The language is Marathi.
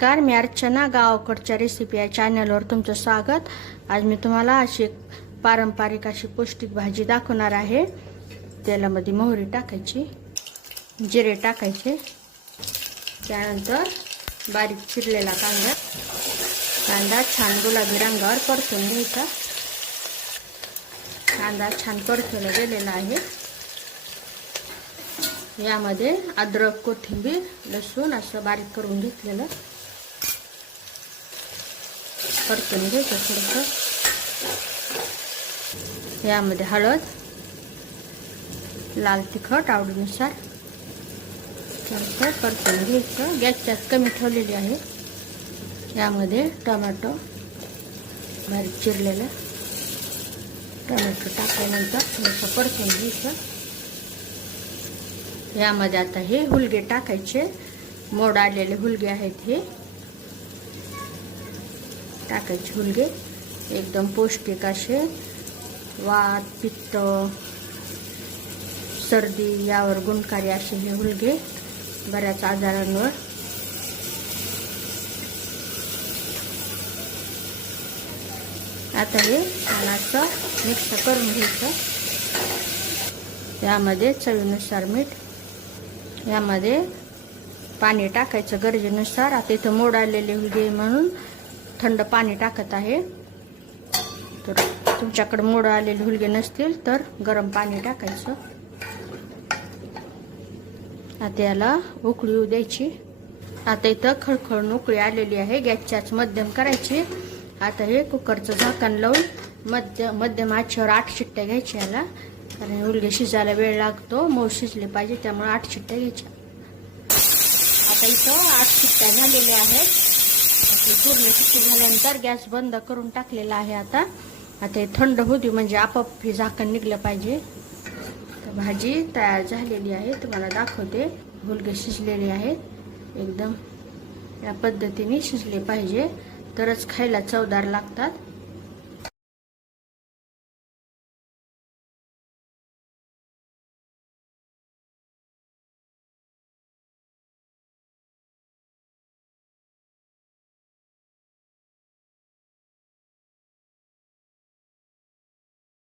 नमस्कार, मी अर्चना. गावाकडच्या रेसिपी या चॅनलवर तुमचं स्वागत. आज मी तुम्हाला अशी पारंपरिक अशी पौष्टिक भाजी दाखवणार आहे. तेलामध्ये मोहरी टाकायची, जिरे टाकायचे, त्यानंतर बारीक चिरलेला कांदा छान गुलाबी रंगावर परतून घ्यायचा. कांदा छान परतवला गेलेला आहे. यामध्ये अद्रक, कोथिंबीर, लसूण असं बारीक करून घेतलेलं परतून घ्यायचं थोडंसं. यामध्ये हळद, लाल तिखट आवडीनुसार थोडंसं परतून घ्यायचं. गॅसच्या कमी ठेवलेली आहे. यामध्ये टोमॅटो बारीक चिरलेलं टोमॅटो टाकल्यानंतर थोडंसं परतून घ्यायचं. यामध्ये आता हे हुलगे टाकायचे. मोड आलेले हुलगे आहेत हे टाकायचे. हुलगे एकदम पौष्टिक असे वात, पित्त, सर्दी यावर गुणकारी असे हे हुलगे बऱ्याच आजारांवर आता हे छान असं मिक्स करून घ्यायचं. यामध्ये चवीनुसार मीठ, यामध्ये पाणी टाकायचं गरजेनुसार. आता इथं मोड आलेले हुलगे म्हणून थंड पाणी टाकत आहे. तर तुमच्याकडे मोड आलेले हुलगे नसतील तर गरम पाणी टाकायचं. आता याला उकळी येऊ द्यायची. आता इथं खळखळून उकळी आलेली आहे. गॅसच्याच मध्यम करायची. आता हे कुकरचं झाकण लावून मध्यम आचेवर 8 शिट्ट्या घ्यायच्या याला, कारण हुलगे शिजायला वेळ लागतो. मऊ शिजले पाहिजे, त्यामुळे 8 शिट्ट्या घ्यायच्या. आता इथं 8 शिट्ट्या झालेल्या आहेत. पूर्ण शिट्टी झाल्यानंतर गॅस बंद करून टाकलेला आहे. आता हे थंड होऊ दे, म्हणजे आपोआप हे झाकण निघलं पाहिजे. तर भाजी तयार झालेली आहे. तुम्हाला दाखवते. हुलगे शिजलेले आहेत. एकदम या पद्धतीने शिजले पाहिजे, तरच खायला चवदार लागतात.